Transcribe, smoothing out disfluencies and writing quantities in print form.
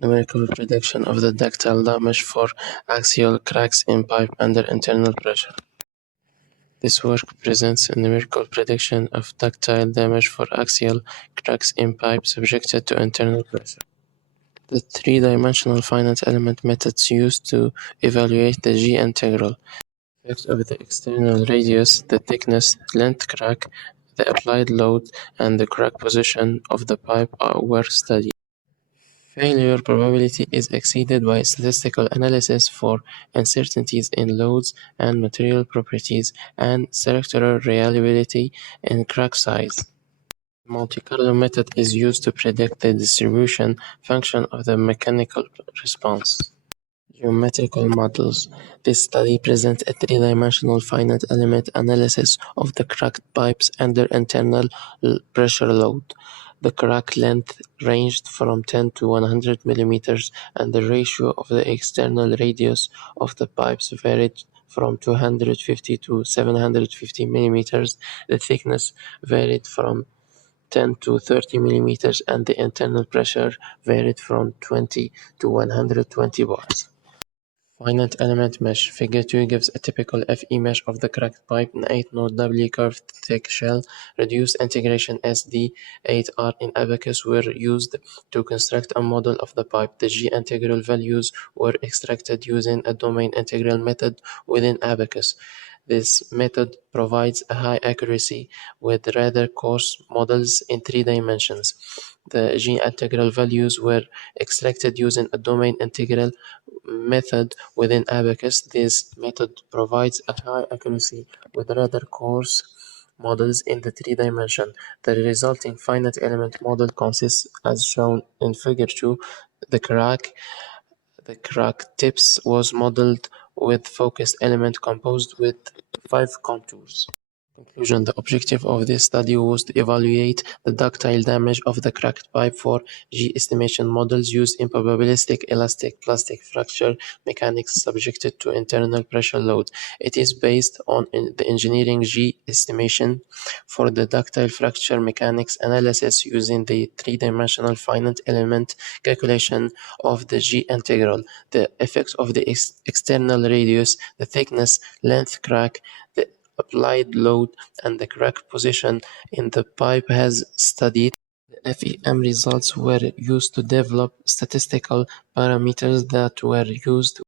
Numerical prediction of the ductile damage for axial cracks in pipe under internal pressure. This work presents a numerical prediction of ductile damage for axial cracks in pipe subjected to internal pressure. The three-dimensional finite element methods used to evaluate the G-integral effect of the external radius, the thickness, length crack, the applied load, and the crack position of the pipe were studied. Failure probability is exceeded by statistical analysis for uncertainties in loads and material properties and structural reliability in crack size. The Monte Carlo method is used to predict the distribution function of the mechanical response. Geometrical models. This study presents a three-dimensional finite element analysis of the cracked pipes under internal pressure load. The crack length ranged from 10 to 100 millimeters, and the ratio of the external radius of the pipes varied from 250 to 750 millimeters. The thickness varied from 10 to 30 millimeters, and the internal pressure varied from 20 to 120 bars. Finite element mesh. Figure 2 gives a typical FE mesh of the cracked pipe in 8-node doubly curved thick shell. Reduced integration SD8R in Abacus were used to construct a model of the pipe. The G integral values were extracted using a domain integral method within Abacus. This method provides a high accuracy with rather coarse models in 3 dimensions. The G integral values were extracted using a domain integral method within Abacus. This method provides a high accuracy with rather coarse models in the 3 dimension. The resulting finite element model consists, as shown in figure 2, the crack tips was modeled with focused element composed with 5 contours. Conclusion. The objective of this study was to evaluate the ductile damage of the cracked pipe for G estimation models used in probabilistic elastic plastic fracture mechanics subjected to internal pressure load. It is based on the engineering G estimation for the ductile fracture mechanics analysis using the three-dimensional finite element calculation of the G integral, the effects of the external radius, the thickness, length crack, the applied load, and the crack position in the pipe has studied. The FEM results were used to develop statistical parameters that were used